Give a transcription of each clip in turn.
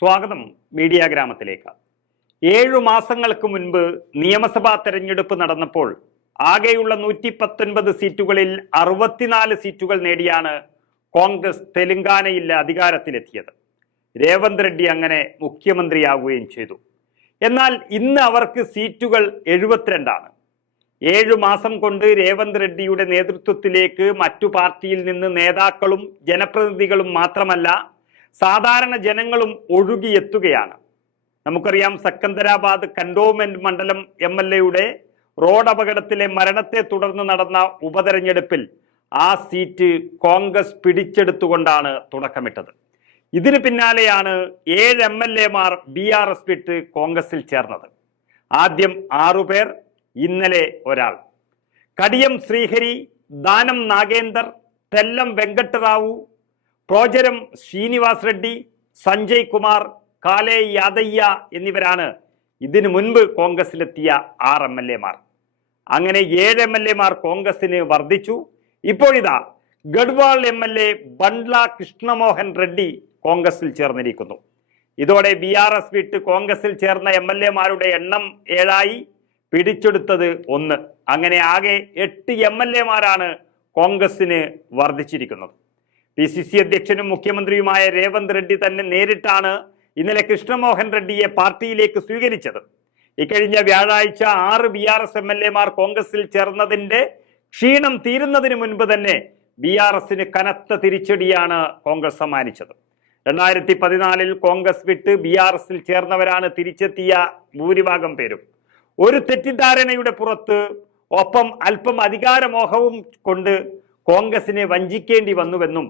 സ്വാഗതം മീഡിയ ഗ്രാമത്തിലേക്ക്. ഏഴു മാസങ്ങൾക്ക് മുൻപ് നിയമസഭാ തെരഞ്ഞെടുപ്പ് നടന്നപ്പോൾ ആകെയുള്ള നൂറ്റി പത്തൊൻപത് സീറ്റുകളിൽ അറുപത്തിനാല് സീറ്റുകൾ നേടിയാണ് കോൺഗ്രസ് തെലുങ്കാനയിൽ അധികാരത്തിലെത്തിയത്. രേവന്ത് റെഡ്ഡി അങ്ങനെ മുഖ്യമന്ത്രിയാവുകയും ചെയ്തു. എന്നാൽ ഇന്ന് അവർക്ക് സീറ്റുകൾ എഴുപത്തിരണ്ടാണ്. ഏഴു മാസം കൊണ്ട് രേവന്ത് റെഡ്ഡിയുടെ നേതൃത്വത്തിലേക്ക് മറ്റു പാർട്ടിയിൽ നിന്ന് നേതാക്കളും ജനപ്രതിനിധികളും മാത്രമല്ല സാധാരണ ജനങ്ങളും ഒഴുകിയെത്തുകയാണ്. നമുക്കറിയാം സെക്കന്ദരാബാദ് കണ്ടോൺമെന്റ് മണ്ഡലം എം എൽ എയുടെ റോഡ് അപകടത്തിലെ മരണത്തെ തുടർന്ന് നടന്ന ഉപതെരഞ്ഞെടുപ്പിൽ ആ സീറ്റ് കോൺഗ്രസ് പിടിച്ചെടുത്തുകൊണ്ടാണ് തുടക്കമിട്ടത്. ഇതിന് പിന്നാലെയാണ് ഏഴ് എം എൽ എമാർ ബി ആർ എസ് വിട്ട് കോൺഗ്രസിൽ ചേർന്നത്. ആദ്യം ആറുപേർ ഇന്നലെ ഒരാൾ. കടിയം ശ്രീഹരി ദാനം നാഗേന്ദർ തെല്ലം വെങ്കട്ടറാവു പ്രോജരം ശ്രീനിവാസ് റെഡ്ഡി സഞ്ജയ് കുമാർ കാലേ യാദയ്യ എന്നിവരാണ് ഇതിനു മുൻപ് കോൺഗ്രസിലെത്തിയ ആറ് എം എൽ എമാർ അങ്ങനെ ഏഴ് എം എൽ എമാർ കോൺഗ്രസിന് വർദ്ധിച്ചു. ഇപ്പോഴിതാ Gadwal M L A Bandla Krishnamohan Reddy കോൺഗ്രസിൽ ചേർന്നിരിക്കുന്നു. ഇതോടെ ബി ആർ എസ് വിട്ട് കോൺഗ്രസിൽ ചേർന്ന എം എൽ എമാരുടെ എണ്ണം ഏഴായി പിടിച്ചെടുത്തത് ഒന്ന്. അങ്ങനെ ആകെ എട്ട് എം എൽ എമാരാണ് കോൺഗ്രസിന് വർദ്ധിച്ചിരിക്കുന്നത്. പി സി സി അധ്യക്ഷനും മുഖ്യമന്ത്രിയുമായ രേവന്ത് റെഡ്ഡി തന്നെ നേരിട്ടാണ് ഇന്നലെ കൃഷ്ണമോഹൻ റെഡ്ഡിയെ പാർട്ടിയിലേക്ക് സ്വീകരിച്ചത്. ഇക്കഴിഞ്ഞ വ്യാഴാഴ്ച ആറ് B R S M L എമാർ കോൺഗ്രസിൽ ചേർന്നതിന്റെ ക്ഷീണം തീരുന്നതിന് മുൻപ് തന്നെ ബി ആർ എസിന് കനത്ത തിരിച്ചടിയാണ് കോൺഗ്രസ് സമ്മാനിച്ചത്. രണ്ടായിരത്തി പതിനാലിൽ കോൺഗ്രസ് വിട്ട് ബി ആർ എസിൽ ചേർന്നവരാണ് തിരിച്ചെത്തിയ ഭൂരിഭാഗം പേരും. ഒരു തെറ്റിദ്ധാരണയുടെ പുറത്ത് ഒപ്പം അല്പം അധികാരമോഹവും കൊണ്ട് കോൺഗ്രസിനെ വഞ്ചിക്കേണ്ടി വന്നുവെന്നും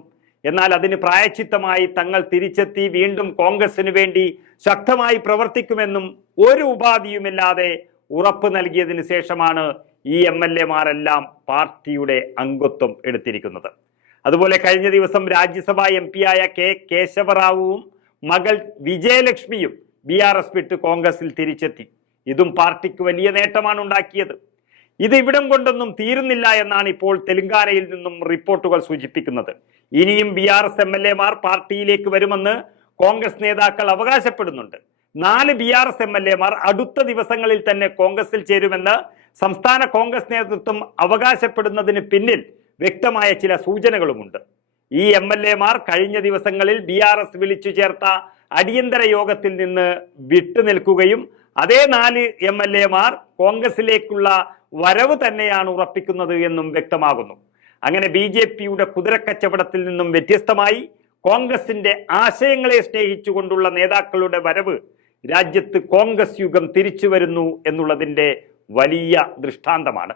എന്നാൽ അതിന് പ്രായച്ചിത്തമായി തങ്ങൾ തിരിച്ചെത്തി വീണ്ടും കോൺഗ്രസിന് വേണ്ടി ശക്തമായി പ്രവർത്തിക്കുമെന്നും ഒരു ഉപാധിയുമില്ലാതെ ഉറപ്പ് നൽകിയതിനു ശേഷമാണ് ഈ എം എൽ എമാരെല്ലാം പാർട്ടിയുടെ അംഗത്വം എടുത്തിരിക്കുന്നത്. അതുപോലെ കഴിഞ്ഞ ദിവസം രാജ്യസഭാ എം ആയ കെ കേശവറാവുവും മകൾ വിജയലക്ഷ്മിയും ബി ആർ എസ് വിട്ട് കോൺഗ്രസിൽ തിരിച്ചെത്തി. ഇതും പാർട്ടിക്ക് വലിയ നേട്ടമാണ് ഉണ്ടാക്കിയത്. ഇത് ഇവിടം കൊണ്ടൊന്നും തീരുന്നില്ല എന്നാണ് ഇപ്പോൾ തെലങ്കാനയിൽ നിന്നും റിപ്പോർട്ടുകൾ സൂചിപ്പിക്കുന്നത്. ഇനിയും B R S M L എമാർ പാർട്ടിയിലേക്ക് വരുമെന്ന് കോൺഗ്രസ് നേതാക്കൾ അവകാശപ്പെടുന്നുണ്ട്. നാല് B R S M L എമാർ അടുത്ത ദിവസങ്ങളിൽ തന്നെ കോൺഗ്രസിൽ ചേരുമെന്ന് സംസ്ഥാന കോൺഗ്രസ് നേതൃത്വം അവകാശപ്പെടുന്നതിന് പിന്നിൽ വ്യക്തമായ ചില സൂചനകളുമുണ്ട്. ഈ എം എൽ എമാർ കഴിഞ്ഞ ദിവസങ്ങളിൽ ബി ആർ എസ് വിളിച്ചു ചേർത്ത അടിയന്തര യോഗത്തിൽ നിന്ന് വിട്ടുനിൽക്കുകയും അതേ നാല് എം എൽ എമാർ കോൺഗ്രസിലേക്കുള്ള വരവ് തന്നെയാണ് ഉറപ്പിക്കുന്നത് എന്നും വ്യക്തമാകുന്നു. അങ്ങനെ ബി ജെ പിയുടെ കുതിരക്കച്ചവടത്തിൽ നിന്നും വ്യത്യസ്തമായി കോൺഗ്രസിന്റെ ആശയങ്ങളെ സ്നേഹിച്ചുകൊണ്ടുള്ള നേതാക്കളുടെ വരവ് രാജ്യത്ത് കോൺഗ്രസ് യുഗം തിരിച്ചു വരുന്നു എന്നുള്ളതിന്റെ വലിയ ദൃഷ്ടാന്തമാണ്.